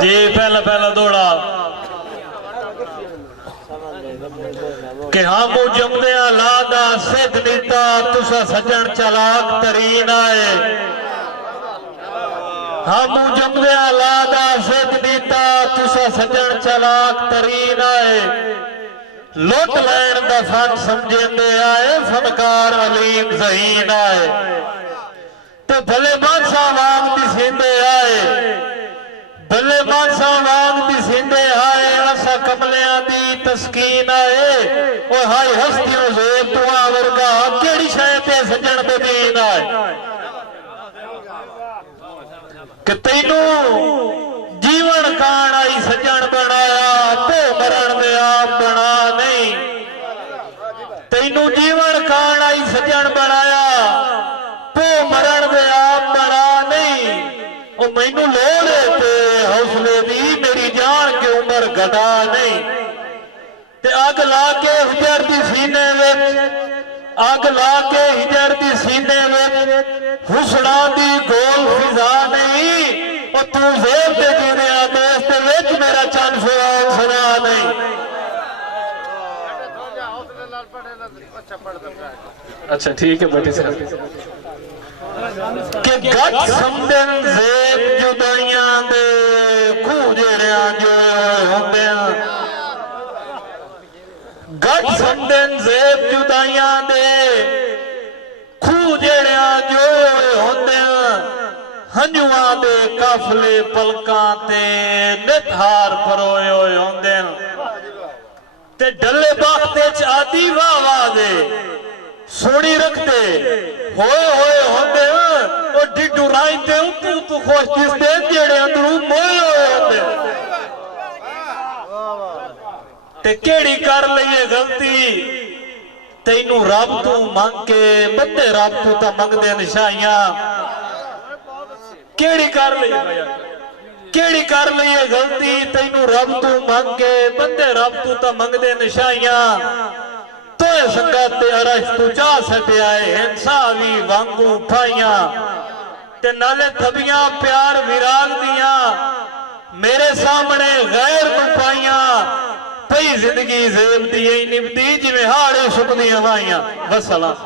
जी पहला पहला दौड़ा कि हम जमदिया लादा सिद्ध नीता तुसा सजन चलाक तरीन आए। हम जमदिया लादा सिद्ध नीता तुसा सजन चलाक तरीन आए। लुट लैन दा फन समझेंदे आए फनकार अलीम ज़हीन आए। ते भले मानसा वांग दिसेंदे आए भले मानसा वांग दिसेंदे आए। असा कमलियां दी तस्कीन आए। ओ हाय हस्तियों ज़ेब तुआ वर्गा केड़ी शय ते सजन बदीन आए। कि तैनू जीवन कान आई सजन बनाया तो मरण दे आप बना नहीं। तैनू जीवन कान आई सजन बनाया तो मरण दे आप बना नहीं। ओ मैनू लोड़ ते हौसले दी मेरी जान की उम्र घटा नहीं। ते अग ला के हिजर दी सीने विच अग ला के हिजर दी सीने विच हुसना दी गोल फिजा नहीं। और तू ज़ेब दे जीने दोस्त विच मेरा चंद फुआद सुना नहीं। अच्छा ठीक है बेटे साहब कि गट समझन ज़ेब जुदाइयां दे खूह जेड़ियां जो होंदे गट समझन ज़ेब जुदाइयां दे खूह जेड़ियां जो होंदे हंजुआं दे काफले पलकां ते नितहार परोए होए होंदे ते डले बाख्ते च आदि वाह वाह दे सोनी रखते होए होए होंदे ओ डिडू राई ते उतू तू खुश दिसदे जेड़े अंदरू मोए होए होंदे। ते केड़ी कर लईए गलती तैनू रब तू मंग के बंदे रब तू तां मंगदे निशाइयां। केड़ी कर लईए केड़ी कर लईए गलती तैनू रब तू मंग के बंदे रब तू तां मंगदे निशाइयां। तो संगत अरश तू चाह सटिया इंसावी वांगू फाइया ते नाले थबियां प्यार विराग दिया मेरे सामने गैर नू पाइया। पई जिंदगी ज़ेब दी निभदी जिवें हाड़े सुकदियां वाइयां। वसलाम।